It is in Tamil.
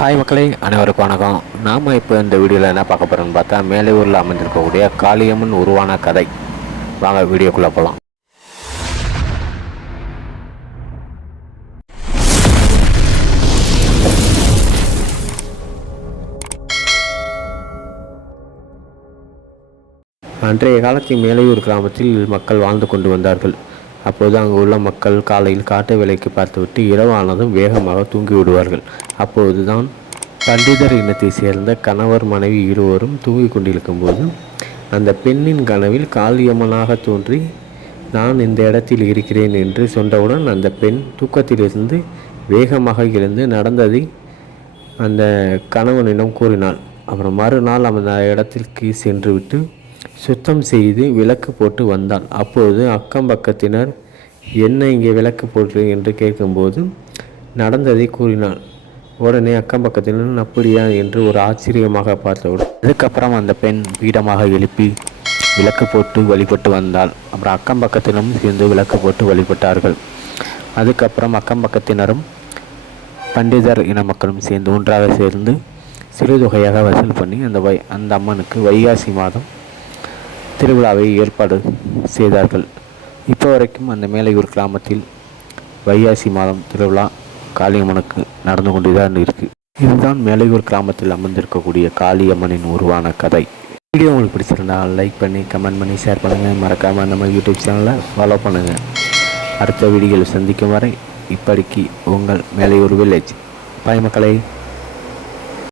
ஹாய் மக்களே, அனைவருக்கும் வணக்கம். நாம் இப்போ இந்த வீடியோவில் என்ன பார்க்க போகிறோம்னு பார்த்தா, மேலையூரில் அமைந்திருக்கக்கூடிய காளியம்மன் உருவான கதை. வாங்க வீடியோக்குள்ளே போகலாம். அன்றைய காலத்தில் மேலையூர் கிராமத்தில் மக்கள் வாழ்ந்து கொண்டு வந்தார்கள். அப்போது அங்கு உள்ள மக்கள் காலையில் காட்டு வேலைக்கு பார்த்துவிட்டு இரவானதும் வேகமாக தூங்கி விடுவார்கள். அப்போதுதான் பண்டிதர் இனத்தை சேர்ந்த கணவர் மனைவி இருவரும் தூங்கிக் கொண்டிருக்கும் போது அந்த பெண்ணின் கனவில் காளியம்மனாக தோன்றி, நான் இந்த இடத்தில் இருக்கிறேன் என்று சொன்னவுடன் அந்த பெண் தூக்கத்திலிருந்து வேகமாக எழுந்து நடந்ததை அந்த கணவனிடம் கூறினாள். அப்புறம் மறுநாள் அந்த இடத்திற்கு சென்று விட்டு சுத்தம் செய்து விளக்கு போட்டு வந்தாள். அப்போது அக்கம் பக்கத்தினர் என்ன இங்கே விளக்கு போட்டு என்று கேட்கும்போது நடந்ததை கூறினாள். உடனே அக்கம் பக்கத்தினர் அப்படியா என்று ஒரு ஆச்சரியமாக பார்த்தவுடன் அதுக்கப்புறம் அந்த பெண் பீடமாக எழுப்பி விளக்கு போட்டு வழிபட்டு வந்தாள். அப்புறம் அக்கம் பக்கத்தினரும் சேர்ந்து விளக்கு போட்டு வழிபட்டார்கள். அதுக்கப்புறம் அக்கம் பக்கத்தினரும் பண்டிதர் இன மக்களும் சேர்ந்து ஒன்றாக சேர்ந்து சிறு தொகையாக வசூல் பண்ணி அந்த அம்மனுக்கு வைகாசி மாதம் திருவிழாவை ஏற்பாடு செய்தார்கள். இப்போ வரைக்கும் அந்த மேலையூர் கிராமத்தில் வைகாசி மாதம் திருவிழா காளியம்மனுக்கு நடந்து கொண்டுதான் இருக்குது. இதுதான் மேலையூர் கிராமத்தில் அமர்ந்திருக்கக்கூடிய காளியம்மனின் உருவான கதை. வீடியோ உங்களுக்கு பிடிச்சிருந்தால் லைக் பண்ணி, கமெண்ட் பண்ணி, ஷேர் பண்ணுங்கள். மறக்காமல் நம்ம யூடியூப் சேனலை ஃபாலோ பண்ணுங்கள். அடுத்த வீடியோவில் சந்திக்கும் வரை இப்படிக்கு உங்கள் மேலையூர் வில்லேஜ். பாய் மக்களே.